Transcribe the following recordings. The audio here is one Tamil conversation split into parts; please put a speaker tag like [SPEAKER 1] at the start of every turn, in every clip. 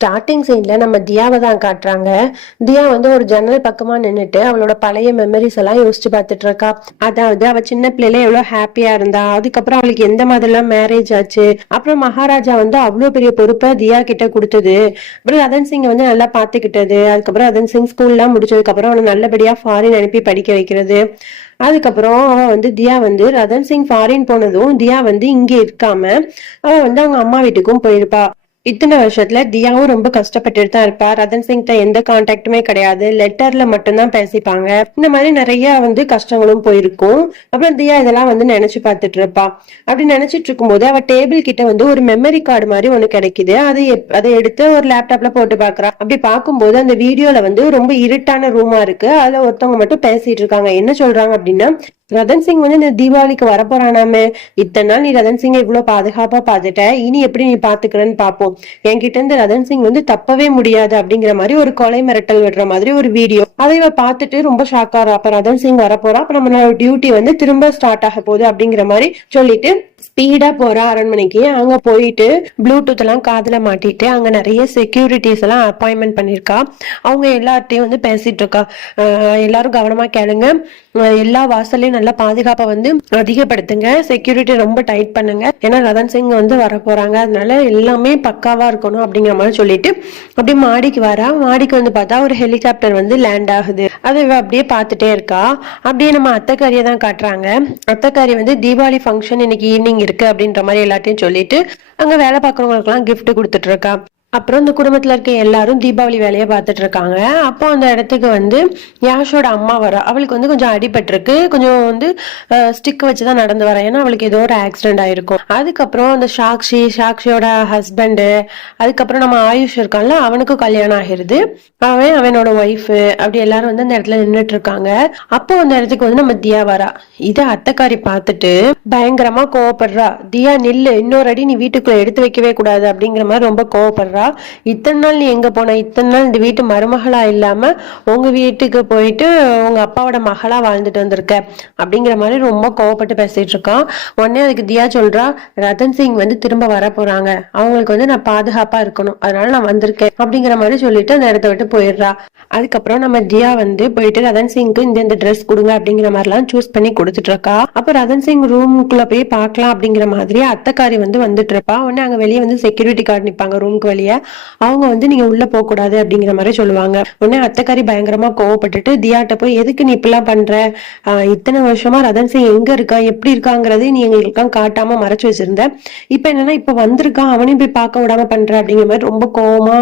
[SPEAKER 1] ஸ்டார்டிங் சீன்ல நம்ம தியாவை தான் காட்டுறாங்க. தியா வந்து ஒரு ஜன்னல் பக்கமா நின்றுட்டு அவளோட பழைய மெமரிஸ் எல்லாம் யோசிச்சு பார்த்துட்டு இருக்கா. அதாவது அவ சின்ன பிள்ளையில எவ்வளவு ஹாப்பியா இருந்தா அதுக்கப்புறம் அவளுக்கு எந்த மாதிரிலாம் மேரேஜ் ஆச்சு அப்புறம் மகாராஜா வந்து அவ்வளவு பெரிய பொறுப்பை தியா கிட்ட கொடுத்தது. அப்புறம் ரதன் சிங் வந்து நல்லா பாத்துக்கிட்டது அதுக்கப்புறம் ரதன் சிங் ஸ்கூல்லாம் முடிச்சதுக்கு அப்புறம் அவனை நல்லபடியா ஃபாரின் அனுப்பி படிக்க வைக்கிறது. அதுக்கப்புறம் அவ வந்து தியா வந்து ரதன் சிங் ஃபாரின் போனதும் தியா வந்து இங்கே இருக்காம அவ வந்து அவங்க அம்மா வீட்டுக்கும் போயிருப்பா. இத்தனை வருஷத்துல தியாவும் ரொம்ப கஷ்டப்பட்டுட்டு தான் இருப்பா. ரதன் சிங்கிட்ட எந்த கான்டாக்டுமே கிடையாது. லெட்டர்ல மட்டும்தான் பேசிப்பாங்க. இந்த மாதிரி நிறைய வந்து கஷ்டங்களும் போயிருக்கும். அப்புறம் தியா இதெல்லாம் வந்து நினைச்சு பார்த்துட்டு இருப்பா. அப்படி நினைச்சிட்டு இருக்கும்போது அவ டேபிள் கிட்ட வந்து ஒரு மெமரி கார்டு மாதிரி ஒண்ணு கிடைக்குது. அதை எப்- அதை எடுத்து ஒரு லேப்டாப்ல போட்டு பாக்குறா அப்படி பார்க்கும்போது அந்த வீடியோல வந்து ரொம்ப இருட்டான ரூமா இருக்கு. அதுல ஒருத்தவங்க மட்டும் பேசிட்டு இருக்காங்க. என்ன சொல்றாங்க அப்படின்னா ரதன் சிங் வந்து இந்த தீபாவளிக்கு வரப்போறானாமே. இத்தனை நாள் நீ ரதன் சிங்கை இவ்வளவு பாதுகாப்பா பாத்துட்ட இனி எப்படி நீ பாத்துக்கிறன்னு பாப்போம். என்கிட்ட இருந்து ரதன் சிங் வந்து தப்பவே முடியாது அப்படிங்கிற மாதிரி ஒரு கொலை மிரட்டல் விடுற மாதிரி ஒரு வீடியோ. அதை இவ பார்த்துட்டு ரொம்ப ஷாக் ஆறா அப்ப ரதன் சிங் வரப்போறா. அப்ப நம்மளோட டியூட்டி வந்து திரும்ப ஸ்டார்ட் ஆக போகுது அப்படிங்கிற மாதிரி சொல்லிட்டு ஸ்பீடா போறா அரண்மனைக்கு அங்க போயிட்டு ப்ளூடூத் எல்லாம் காதுல மாட்டிட்டு அங்க நிறைய செக்யூரிட்டிஸ் எல்லாம் அப்பாயின்மெண்ட் பண்ணிருக்கா. அவங்க எல்லார்ட்டையும் வந்து பேசிட்டு இருக்கா. எல்லாரும் கவனமா கேளுங்க. எல்லா வாசல்லையும் நல்லா பாதுகாப்பை வந்து அதிகப்படுத்துங்க. செக்யூரிட்டி ரொம்ப டைட் பண்ணுங்க. ஏன்னா ரதன் சிங் வந்து வர போறாங்க அதனால எல்லாமே பக்காவா இருக்கணும் அப்படிங்கிற மாதிரி சொல்லிட்டு அப்படியே மாடிக்கு வரா. மாடிக்கு வந்து பார்த்தா ஒரு ஹெலிகாப்டர் வந்து லேண்ட் ஆகுது. அதை அப்படியே பார்த்துட்டே இருக்கா. அப்படியே நம்ம அத்தைக்காரியை தான் காட்டுறாங்க. அத்தைக்காரி வந்து தீபாவளி ஃபங்க்ஷன் இன்னைக்கு ஈவினிங் இருக்கு அப்படின்ற மாதிரி எல்லாத்தையும் சொல்லிட்டு அங்க வேலை பார்க்குறவங்களுக்குலாம் கிஃப்ட் கொடுத்துட்டு இருக்கா. அப்புறம் இந்த குடும்பத்துல இருக்க எல்லாரும் தீபாவளி வேலையை பார்த்துட்டு இருக்காங்க. அப்போ அந்த இடத்துக்கு வந்து யாஷோட அம்மா வரா. அவளுக்கு வந்து கொஞ்சம் அடிபட்டிருக்கு. கொஞ்சம் வந்து ஸ்டிக் வச்சு தான் நடந்து வரா ஏன்னா அவளுக்கு ஏதோ ஒரு ஆக்சிடென்ட் ஆயிருக்கும். அதுக்கப்புறம் அந்த சாக்ஷி சாக்ஷியோட ஹஸ்பண்டு அதுக்கப்புறம் நம்ம ஆயுஷ் இருக்கான்ல அவனுக்கும் கல்யாணம் ஆகிருது. அவன் அவனோட ஒய்ஃப் அப்படி எல்லாரும் வந்து அந்த இடத்துல நின்றுட்டு இருக்காங்க. அப்போ அந்த இடத்துக்கு வந்து நம்ம தியா வரா. இதை அத்தைக்காரி பார்த்துட்டு பயங்கரமா கோவப்படுறா. தியா நில்லு. இன்னொரு அடி நீ வீட்டுக்குள்ள எடுத்து வைக்கவே கூடாது அப்படிங்கிற மாதிரி ரொம்ப கோவப்படுறா. இத்தனை நாள் நீ எங்க போன? இத்தனை நாள் இந்த வீட்டு மருமகளா இல்லாம உங்க வீட்டுக்கு போயிட்டு உங்க அப்பாவோட மகளா வாழ்ந்துட்டு வந்திருக்க? அப்படிங்கிற மாதிரி ரொம்ப கோவப்பட்டு பேசிட்டு இருக்கான். உடனே அதுக்கு தியா சொல்றா ரத்தன் சிங் வந்து திரும்ப வர போறாங்க. அவங்களுக்கு வந்து நான் பாதுகாப்பா இருக்கணும். அதனால நான் வந்திருக்கேன். அப்படிங்கிற மாதிரி சொல்லிட்டு அந்த இடத்த விட்டு போயிடுறா. அதுக்கப்புறம் நம்ம தியா வந்து போயிட்டு ரதன் சிங்க்கு இந்த இந்த ட்ரெஸ் கொடுங்க அப்படிங்கிற மாதிரிலாம் சூஸ் பண்ணி கொடுத்துட்டு இருக்கா. அப்ப ரதன் சிங் ரூமுக்குள்ள போய் பார்க்கலாம் அப்படிங்கிற மாதிரி அத்தக்காரி வந்து வந்துட்டு இருப்பா. உடனே அங்க வெளியே வந்து செக்யூரிட்டி கார்டு நிப்பாங்க ரூமுக்கு வெளியே. அவங்க வந்து நீங்க உள்ள போக கூடாது அப்படிங்கிற மாதிரி சொல்லுவாங்க. உடனே அத்தைக்காரி பயங்கரமா கோவப்பட்டுட்டு தியாட்ட போய் எதுக்கு நீ இப்பெல்லாம் பண்ற? இத்தனை வருஷமா ரதன் சிங் எங்க இருக்கா? எப்படி இருக்காங்கிறது நீ எங்களுக்கெல்லாம் காட்டாம மறைச்சு வச்சிருந்த. இப்ப என்னன்னா இப்ப வந்திருக்கான் அவனையும் போய் பார்க்க விடாம பண்ற அப்படிங்கிற மாதிரி ரொம்ப கோவமா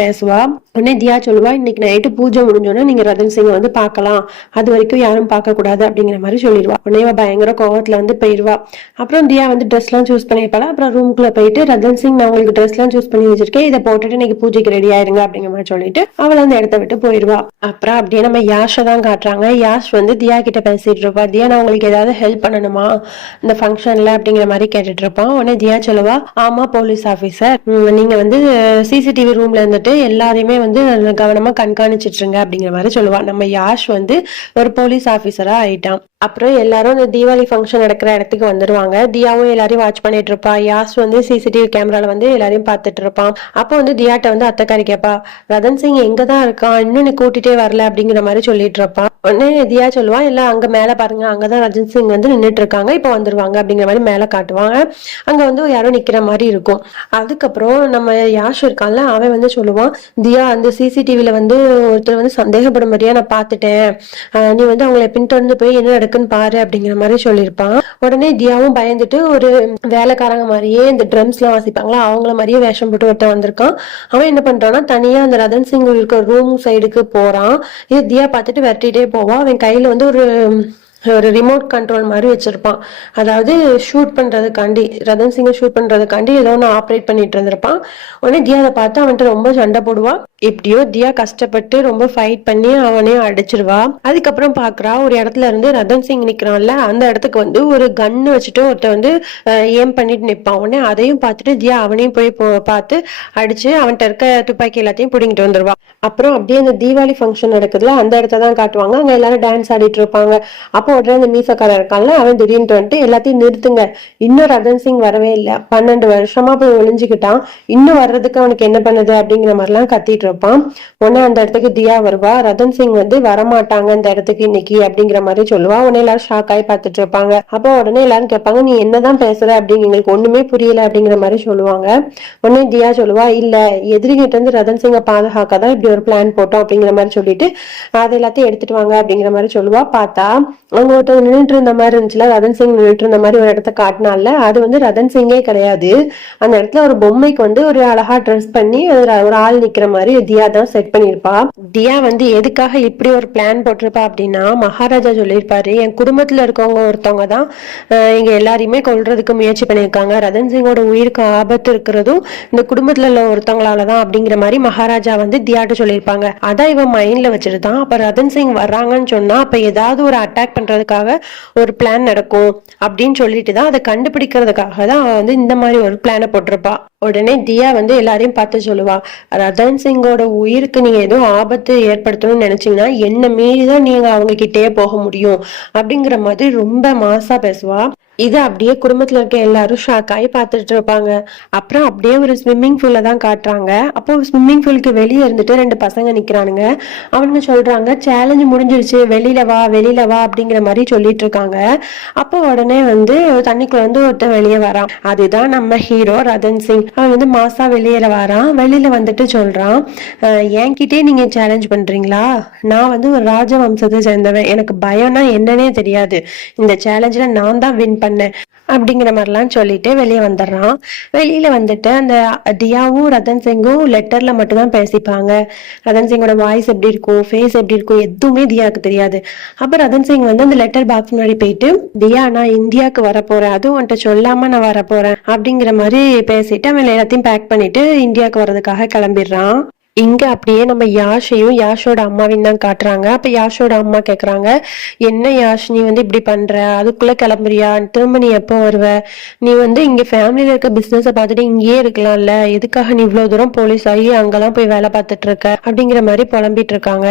[SPEAKER 1] பேசுவா. உடனே தியா சொல்லுவா இன்னைக்கு நைட்டு பூஜை முடிஞ்சோன்னா நீங்க ரதன் சிங்கை வந்து பார்க்கலாம். அது வரைக்கும் யாரும் பார்க்க கூடாது அப்படிங்கிற மாதிரி சொல்லிடுவா. உடனே பயங்கர கோவத்துல வந்து போயிடுவா அப்புறம் தியா வந்து ட்ரெஸ் எல்லாம் சூஸ் பண்ணிருப்பாளா அப்புறம் ரூம்குள்ள போயிட்டு ரதன் சிங் நான் உங்களுக்கு ட்ரெஸ் எல்லாம் சூஸ் பண்ணி வச்சிருக்கேன். இதை போட்டுட்டு இன்னைக்கு பூஜைக்கு ரெடி ஆயிருங்க அப்படிங்கிற மாதிரி சொல்லிட்டு அவள் அந்த இடத்த விட்டு போயிடுவா அப்புறம் அப்படியே நம்ம யாஷை தான் காட்டுறாங்க. யாஷ் வந்து தியா கிட்ட பேசிட்டு இருப்பா. தியா நான் உங்களுக்கு ஏதாவது ஹெல்ப் பண்ணணுமா? இந்த ஃபங்க்ஷன்ல அப்படிங்கிற மாதிரி கேட்டுட்டு இருப்பான். உடனே தியா சொல்லுவா ஆமா போலீஸ் ஆபீசர் நீங்க வந்து சிசிடிவி ரூம்ல இருந்துட்டு எல்லாரையுமே வந்து கவனமா கண்காணிச்சிட்டு இருங்க அப்படிங்கிற மாதிரி சொல்லுவா. நம்ம யாஷ் வந்து ஒரு போலீஸ் ஆபீசரா ஆயிட்டான். அப்புறம் எல்லாரும் இந்த தீபாவளி ஃபங்க்ஷன் நடக்கிற இடத்துக்கு வந்துருவாங்க. தியாவும் எல்லாரையும் வாட்ச் பண்ணிட்டு இருப்பா. யாஸ் வந்து சிசிடிவி கேமரால வந்து எல்லாரையும் பார்த்துட்டு இருப்பான் அப்போ வந்து தியாட்ட வந்து அத்தக்காரி கேப்பா ரதன் சிங் எங்க தான் இருக்கான் இன்னும் நீ கூட்டிட்டே வரல அப்படிங்கிற மாதிரி சொல்லிட்டு இருப்பான் உடனே தியா சொல்லுவான் எல்லாம் அங்க மேல பாருங்க. அங்கதான் ரஜன் சிங் வந்து நின்னுட்டு இருக்காங்க. இப்போ வந்துருவாங்க அப்படிங்கிற மாதிரி மேல காட்டுவாங்க. அங்க வந்து யாரோ நிக்கிற மாதிரி இருக்கும். அதுக்கப்புறம் நம்ம யாஷ் இருக்கான்ல அவன் வந்து சொல்லுவான் தியா அந்த சிசிடிவில வந்து ஒருத்தர் வந்து சந்தேகப்படும் மாதிரியா நான் பார்த்துட்டேன். நீ வந்து அவங்களை பின்தொடர்ந்து போய் என்ன நடக்குன்னு பாரு அப்படிங்கிற மாதிரி சொல்லியிருப்பான். உடனே தியாவும் பயந்துட்டு ஒரு வேலைக்காரங்க மாதிரியே இந்த ட்ரம்ஸ் எல்லாம் வாசிப்பாங்களா? அவங்கள மாதிரியே வேஷம் போட்டு ஒருத்தன் வந்திருக்கான். அவன் என்ன பண்றான்னா தனியா அந்த ரதன் சிங் இருக்க ரூம் சைடுக்கு போறான். இது தியா பார்த்துட்டு விரட்டிட்டே போவான். அவன் கையில வந்து ஒரு ஒரு ரிமோட் கண்ட்ரோல் மாதிரி வச்சிருப்பான். அதாவது ஷூட் பண்றதுக்காண்டி ரதன் சிங்கை ஷூட் பண்றதுக்காண்டி ஏதோ ஒன்று ஆப்ரேட் பண்ணிட்டு இருந்திருப்பான். உடனே தியா அதை பார்த்து அவன்கிட்ட ரொம்ப சண்டை போடுவா. எப்படியோ தியா கஷ்டப்பட்டு ரொம்ப ஃபைட் பண்ணி அவனையும் அடிச்சிருவா. அதுக்கப்புறம் பாக்குறா ஒரு இடத்துல இருந்து ரதன் சிங் நிக்கிறான்ல அந்த இடத்துக்கு வந்து ஒரு கன்னு வச்சுட்டு ஒருத்த வந்து ஏம் பண்ணிட்டு நிப்பான். உடனே அதையும் பார்த்துட்டு தியா அவனையும் போய் பார்த்து அடிச்சு அவன்கிட்ட இருக்க துப்பாக்கி எல்லாத்தையும் பிடிங்கிட்டு வந்துருவா. அப்புறம் அப்படியே அந்த தீபாவளி ஃபங்க்ஷன் நடக்குதுல அந்த இடத்த தான் காட்டுவாங்க. அங்க எல்லாரும் டான்ஸ் ஆடிட்டு இருப்பாங்க. அப்போ ஓடுற அந்த மீசக்காரன் இருக்கான்ல அவன் திடீர்னு வந்துட்டு எல்லாத்தையும் நிறுத்துங்க. இன்னும் ரதன் சிங் வரவே இல்லை. பன்னெண்டு வருஷமா போய் ஒளிஞ்சுக்கிட்டான். இன்னும் வர்றதுக்கு அவனுக்கு என்ன பண்ணுது அப்படிங்கிற மாதிரிலாம் கத்திட்டு இருப்பான். உடனே அந்த இடத்துக்கு தியா வருவா. ரதன் சிங் வந்து வரமாட்டாங்க அந்த இடத்துக்கு இன்னைக்கு அப்படிங்கிற மாதிரி சொல்லுவா. உடனே எல்லாரும் ஷாக் ஆகி பார்த்துட்டு இருப்பாங்க. அப்போ உடனே எல்லாரும் கேட்பாங்க நீ என்னதான் பேசுற? அப்படின்னு எங்களுக்கு ஒண்ணுமே புரியல அப்படிங்கிற மாதிரி சொல்லுவாங்க. உடனே தியா சொல்லுவா இல்ல எதிரிகிட்ட இருந்து ரதன் சிங்கை பாதுகாக்க தான் இப்படி ஒரு பிளான் போட்டோம் அப்படிங்கிற மாதிரி சொல்லிட்டு அதை எல்லாத்தையும் எடுத்துட்டு வாங்க அப்படிங்கிற மாதிரி சொல்லுவா. பார்த்தா அவங்க ஒருத்தர் நின்றுட்டு இருந்த மாதிரி இருந்துச்சுல ரதன் சிங் நின்றுட்டு இருந்த மாதிரி ஒரு இடத்த காட்டினால அது வந்து ரதன் சிங்கே கிடையாது. அந்த இடத்துல ஒரு பொம்மைக்கு வந்து ஒரு அழகா ட்ரெஸ் பண்ணி ஒரு ஆள் நிக்கிற மாதிரி தியா தான் செட் பண்ணிருப்பா தியா வந்து எதுக்காக இப்படி ஒரு பிளான் போட்டிருப்பா அப்படின்னா மகாராஜா சொல்லியிருப்பாரு என் குடும்பத்துல இருக்கவங்க ஒருத்தவங்க தான் இங்க எல்லாரையுமே கொல்றதுக்கு முயற்சி பண்ணியிருக்காங்க. ரதன் சிங்கோட உயிருக்கு ஆபத்து இருக்கிறதும் இந்த குடும்பத்துல உள்ள ஒருத்தவங்களால தான் அப்படிங்கிற மாதிரி மகாராஜா வந்து தியாட்ட சொல்லியிருப்பாங்க. அதான் இவன் மைண்ட்ல வச்சுட்டு தான் அப்ப ரதன் சிங் வர்றாங்கன்னு சொன்னா அப்ப ஏதாவது ஒரு அட்டாக் பண்ணுறதுக்காக ஒரு பிளான் நடக்கும் அப்படின்னு சொல்லிட்டு தான் அதை கண்டுபிடிக்கிறதுக்காக தான் வந்து இந்த மாதிரி ஒரு பிளானை போட்டிருப்பா. உடனே தியா வந்து எல்லாரையும் பார்த்து சொல்லுவா ரதன் சிங்கோட உயிருக்கு நீங்க எதுவும் ஆபத்து ஏற்படுத்தணும்னு நினைச்சீங்கன்னா என்ன மீறி தான் நீங்க அவங்க கிட்டேயே போக முடியும்? அப்படிங்கிற மாதிரி ரொம்ப மாசா பேசுவா. இது அப்படியே குடும்பத்துல இருக்க எல்லாரும் ஷாக் ஆகி பார்த்துட்டு இருப்பாங்க. அப்புறம் அப்படியே ஒரு ஸ்விம்மிங் பூல்ல தான் காட்டுறாங்க. அப்போ ஸ்விம்மிங் பூலுக்கு வெளியே இருந்துட்டு ரெண்டு பசங்க நிக்கிறானுங்க. அவனுங்க சொல்றாங்க சேலஞ்ச் முடிஞ்சிருச்சு. வெளியில வா வெளியில வா அப்படிங்கிற மாதிரி சொல்லிட்டு இருக்காங்க. அப்போ உடனே வந்து தண்ணிக்குள்ள வந்து ஒருத்தன் வெளியே வரான். அதுதான் நம்ம ஹீரோ ரதன் சிங். அவன் வந்து மாசா வெளியில வரான். வெளியில வந்துட்டு சொல்றான் என்கிட்டே என்கிட்டயே நீங்க சேலஞ்ச் பண்றீங்களா? நான் வந்து ஒரு ராஜ வம்சத்தை சேர்ந்தவன். எனக்கு பயம்னா என்னன்னே தெரியாது. இந்த சேலஞ்சில் நான் தான் வின் பண்ணேன் அப்படிங்கிற மாதிரிலாம் சொல்லிட்டு வெளியே வந்துடுறான். வெளியில வந்துட்டு அந்த தியாவும் ரதன் சிங்கும் லெட்டர்ல மட்டும்தான் பேசிப்பாங்க. ரதன் சிங்கோட வாய்ஸ் எப்படி இருக்கும் ஃபேஸ் எப்படி இருக்கும் எதுவுமே தியாவுக்கு தெரியாது. அப்ப ரதன் சிங் வந்து அந்த லெட்டர் பாக்ஸ் முன்னாடி போயிட்டு தியா நான் இந்தியாவுக்கு வரப்போறேன். அதுவும் உன்கிட்ட சொல்லாம நான் வரப்போறேன் அப்படிங்கிற மாதிரி பேசிட்டு அவன் எல்லாத்தையும் பேக் பண்ணிட்டு இந்தியாவுக்கு வர்றதுக்காக கிளம்பிடுறான். இங்க அப்படியே நம்ம யாஷையும் யாஷோட அம்மாவையும் தான் காட்டுறாங்க. அப்ப யாஷோட அம்மா கேக்குறாங்க என்ன யாஷ் நீ வந்து இப்படி பண்ற? அதுக்குள்ள கிளம்புறியா? திரும்ப நீ எப்போ வருவ? நீ வந்து இங்க ஃபேமிலியில இருக்க பிசினஸ பார்த்துட்டு இங்கேயே இருக்கலாம்ல. எதுக்காக நீ இவ்வளவு தூரம் போலீஸ் ஆகி அங்கெல்லாம் போய் வேலை பார்த்துட்டு இருக்க? அப்படிங்கிற மாதிரி புலம்பிட்டு இருக்காங்க.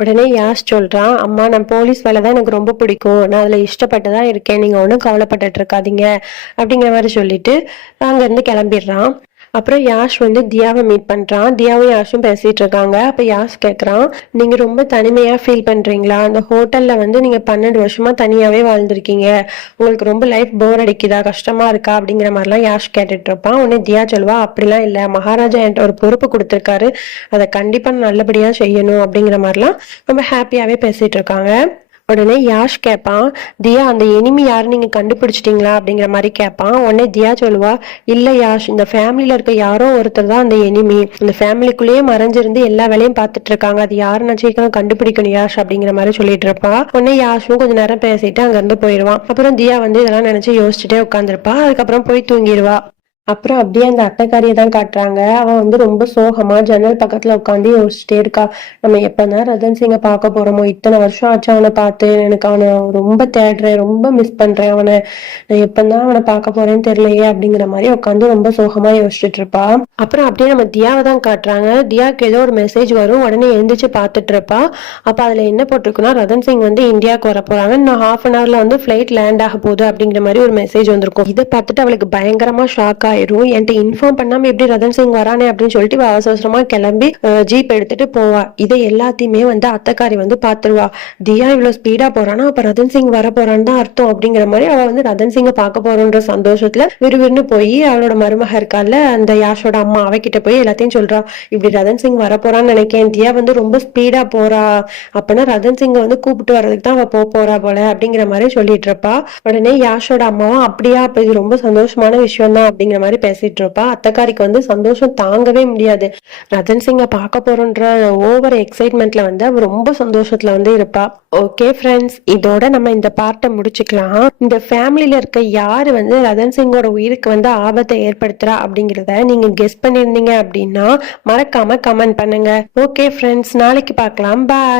[SPEAKER 1] உடனே யாஷ் சொல்றான் அம்மா நான் போலீஸ் வேலை தான் எனக்கு ரொம்ப பிடிக்கும். நான் அதுல இஷ்டப்பட்டு தான் இருக்கேன். நீங்க ஒன்றும் கவலைப்பட்டுட்டு இருக்காதீங்க. அப்படிங்கிற மாதிரி சொல்லிட்டு அங்க இருந்து கிளம்பிடுறான். அப்புறம் யாஷ் வந்து தியாவை மீட் பண்றான். தியாவும் யாஷும் பேசிட்டு இருக்காங்க. அப்ப யாஷ் கேக்குறான் நீங்க ரொம்ப தனிமையா ஃபீல் பண்றீங்களா? அந்த ஹோட்டல்ல வந்து நீங்க பன்னெண்டு வருஷமா தனியாவே வாழ்ந்திருக்கீங்க. உங்களுக்கு ரொம்ப லைஃப் போர் அடிக்குதா? கஷ்டமா இருக்கா? அப்படிங்கிற மாதிரிலாம் யாஷ் கேட்டுட்டு இருப்பான். உடனே தியா சொல்வா அப்படிலாம் இல்ல. மகாராஜா என்கிட்ட ஒரு பொறுப்பு கொடுத்துருக்காரு. அதை கண்டிப்பா நல்லபடியாக நல்லபடியா செய்யணும். அப்படிங்கிற மாதிரிலாம் ரொம்ப ஹாப்பியாவே பேசிட்டு இருக்காங்க. உடனே யாஷ் கேட்பான் தியா அந்த எனிமி யாரு நீங்க கண்டுபிடிச்சிட்டீங்களா? அப்படிங்கிற மாதிரி கேட்பான் உடனே தியா சொல்லுவா இல்ல யாஷ் இந்த ஃபேமிலியில இருக்க யாரோ ஒருத்தர் தான் அந்த எனிமி இந்த ஃபேமிலிக்குள்ளேயே மறைஞ்சிருந்து எல்லா வேலையும் பார்த்துட்டு இருக்காங்க அது யாரு நான் சீக்கிரம் கண்டுபிடிக்கணும் யாஷ்? அப்படிங்கிற மாதிரி சொல்லிட்டு இருப்பா. உடனே யாஷும் கொஞ்ச நேரம் பேசிட்டு அங்க இருந்து போயிடுவான் அப்புறம் தியா வந்து இதெல்லாம் நினைச்சு யோசிச்சுட்டே உட்காந்துருப்பா அதுக்கப்புறம் போய் தூங்கிடுவா. அப்புறம் அப்படியே அந்த அட்டைக்காரியை தான் காட்டுறாங்க. அவன் வந்து ரொம்ப சோகமா ஜன்னல் பக்கத்துல உட்காந்து யோசிச்சுட்டே இருக்கா. நம்ம எப்பனா ரதன் சிங்கை பார்க்க போறோமோ? இத்தனை வருஷம் ஆச்சு அவனை பார்த்து. எனக்கு அவனை ரொம்ப தேடுறேன் ரொம்ப மிஸ் பண்றேன் அவனை. நான் எப்பந்தான் அவனை பார்க்க போறேன்னு தெரியலையே அப்படிங்கிற மாதிரி உட்காந்து ரொம்ப சோகமா யோசிச்சுட்டு இருப்பா. அப்புறம் அப்படியே நம்ம தியாவை தான் காட்டுறாங்க. தியாவுக்கு ஏதோ ஒரு மெசேஜ் வரும். உடனே எழுந்திரிச்சு பார்த்துட்டு இருப்பா. அப்ப அதுல என்ன போட்டிருக்குன்னா ரதன் சிங் வந்து இந்தியாவுக்கு வர போறாங்க. இன்னும் ஹாஃப் அன் ஹவர்ல வந்து ஃபிளைட் லேண்ட் ஆக போகுது அப்படிங்கிற மாதிரி ஒரு மெசேஜ் வந்திருக்கும். இதை பார்த்துட்டு அவளுக்கு பயங்கரமா ஷாக் ஆயிரும் என்கிட்ட இன்ஃபார்ம் பண்ணாம எப்படி ரதன் சிங் வரானே அப்படின்னு சொல்லிட்டு அவசர அவசரமா கிளம்பி ஜீப் எடுத்துட்டு போவா. இதை எல்லாத்தையுமே வந்து அத்தக்காரி வந்து பாத்துருவா தியா இவ்வளவு ஸ்பீடா போறானா? அப்ப ரதன் சிங் வர போறான்னு தான் அர்த்தம். அப்படிங்கிற மாதிரி அவ வந்து ரதன் சிங்கை பார்க்க போறோன்ற சந்தோஷத்துல விறுவிறுன்னு போய் அவளோட மருமக இருக்கால அந்த யாஷோட அம்மா அவகிட்ட போய் எல்லாத்தையும் சொல்றா. இப்படி ரதன் சிங் வர போறான்னு நினைக்கேன். தியா வந்து ரொம்ப ஸ்பீடா போறா. அப்பனா ரதன் சிங்கை வந்து கூப்பிட்டு வர்றதுக்கு தான் அவ போக போறா போல அப்படிங்கிற மாதிரி சொல்லிட்டு இருப்பா. உடனே யாஷோட அம்மாவும் அப்படியா அப்ப இது ரொம்ப சந்தோஷமான விஷயம் தான் அப்படிங்கிற மாதிரி பேசிட்டு இருப்பா அத்தக்காரிக்கு வந்து சந்தோஷம் தாங்கவே முடியாது. ரஜன் சிங்கை பார்க்க போறோன்ற ஓவர் எக்ஸைட்மெண்ட்ல வந்து அவ ரொம்ப சந்தோஷத்துல வந்து இருப்பா. ஓகே ஃப்ரெண்ட்ஸ் இதோட நம்ம இந்த பார்ட்டை முடிச்சுக்கலாம். இந்த ஃபேமிலியில இருக்க யாரு வந்து ரதன் சிங்கோட உயிருக்கு வந்து ஆபத்தை ஏற்படுத்துறா அப்படிங்கிறத நீங்க கெஸ் பண்ணியிருந்தீங்க அப்படின்னா மறக்காம கமெண்ட் பண்ணுங்க. ஓகே ஃப்ரெண்ட்ஸ் நாளைக்கு பார்க்கலாம். பாய்